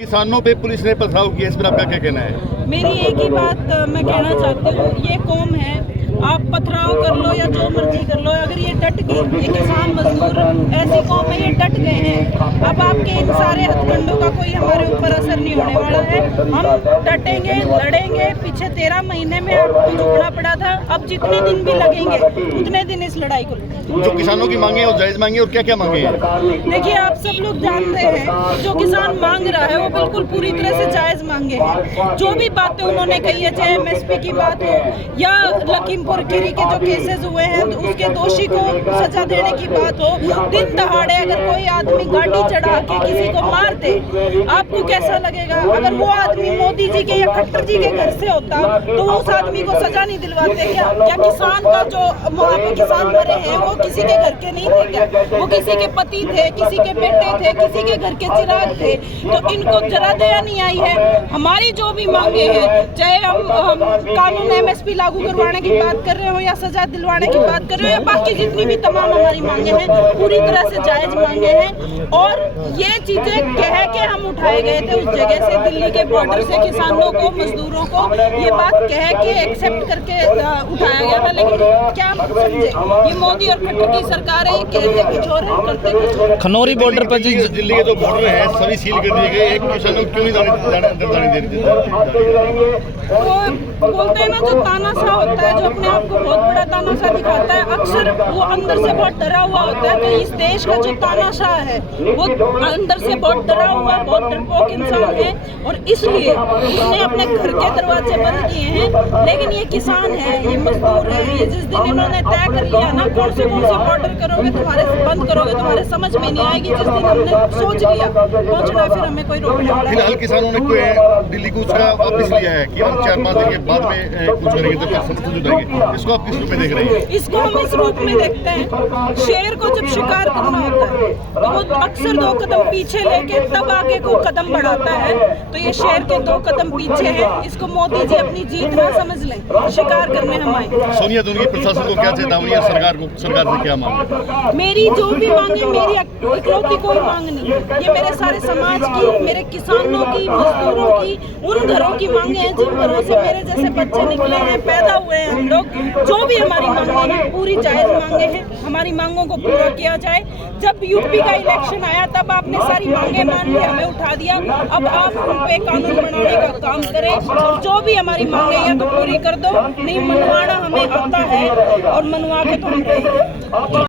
किसानों पे पुलिस ने पथराव किया, इस पर आपका क्या कहना है? मेरी एक ही बात मैं कहना चाहती हूँ, ये कौम है, आप पथराव कर लो या जो मर्जी कर लो, अगर ये डट गई, ये किसान मजदूर ऐसी कौम है, ये डट गए हैं। अब आपके इन सारे हथकंडों का कोई हमारे ऊपर असर नहीं होने वाला है। हम डटेंगे, लड़ेंगे। पीछे 13 महीने में आपको झुकना पड़ा था, अब जितने दिन भी लगेंगे उतने दिन इस लड़ाई को लड़ेंगे। जो किसानों की मांगे और जायज मांगे, और क्या क्या मांगे हैं? देखिए, आप सब लोग जानते हैं जो किसान मांग रहा है वो बिल्कुल पूरी तरह से जायज मांगे हैं। जो भी बातें उन्होंने कही है, चाहे MSP की बात हो या लखीमपुर खीरी के जो केसेस हुए हैं तो उसके दोषी को सजा देने की बात हो, दिन दहाड़े अगर कोई आदमी गाड़ी चढ़ा के किसी को मार दे, आपको कैसा लगेगा? अगर वो आदमी मोदी जी के या खट्टर जी के घर से होता तो उस आदमी को सजा नहीं दिलवाते क्या? क्या किसान का जो वहाँ पे किसान मरे हैं वो किसी के घर के नहीं थे क्या? वो किसी के पति थे, किसी के बेटे थे, किसी के घर के चिराग थे। तो इनको जरा दया नहीं आई है। हमारी जो भी मांगे हैं, चाहे हम कानून MSP लागू करवाने की बात कर रहे हो या सजा दिलवाने की बात कर रहे हो या बाकी जितनी भी तमाम हमारी मांगे हैं, पूरी तरह से जायज मांगे हैं। और ये चीजें कह के हम उठाए गए थे उस जगह से, दिल्ली के बॉर्डर से किसानों को, मजदूरों को ये बात कह के एक्सेप्ट करके उठाया गया था। लेकिन क्या समझे, ये मोदी और खट्टर की सरकार है, ये कहते कुछ और है, करते कुछ और। खनौरी बॉर्डर पर जी, दिल्ली के जो बॉर्डर है सभी सील कर दिए गए, एक किसानों को क्यों नहीं जाने दे रहे? वो बोलते हैं ना, जो तानाशाह होता है, जो अपने आप को बहुत बड़ा तानाशाह दिखाता है, अक्सर वो अंदर से बहुत डरा हुआ होता है। तो इस देश का जो तानाशाह है वो अंदर से बहुत डरा हुआ, बहुत डरपोक इंसान है और इसलिए उसने अपने घर के दरवाजे बंद किए हैं। लेकिन ये किसान है, ये मजदूर है, ये जिस दिन इन्होंने तय कर लिया ना कौन से बॉर्डर करोगे, तुम्हारे बंद करोगे, तुम्हारे समझ में नहीं आएगी। जिस दिन हमने सोच लिया पहुंचना, फिर हमें कोई रोकने वाला। फिलहाल किसानों ने कोई दिल्ली को उसका वापस लिया है कि हम 4-5 दिन के बाद में कुछ करेंगे तो फिर समझ जुटाएंगे। इसको आप किस रूप में देख रहे हैं? इसको हम इस रूप में देखते हैं, शेर को जब शिकार करना होता है तो वो अक्सर 2 कदम पीछे लेके तब आगे को कदम बढ़ाता है। तो ये शेर के 2 कदम पीछे है। इसको मोदी जी अपनी जीत ना समझ लें, शिकार करने हम आए। सोनिया गांधी प्रशासन को क्या चेतावनी है, सरकार से क्या मांग? मेरी जो भी मांगे, मेरी इकलौती कोई मांग नहीं है, ये मेरे सारे समाज की, मेरे किसानों की, मजदूरों की, उन घरों की मांगे हैं जिन घरों से मेरे जैसे बच्चे निकले हैं, पैदा हुए हैं हम लोग। जो भी हमारी मांगे हैं पूरी जायज मांगे हैं, हमारी मांगों को पूरा किया जाए। जब यूपी का इलेक्शन आया तब आपने सारी मांगे मान के हमें उठा दिया, अब आप उन पे कानून बनाने का काम करें और जो भी हमारी मांगे हैं तो पूरी कर दो। नहीं मनवाना हमें आता है और मनवा के तो हम रहेंगे।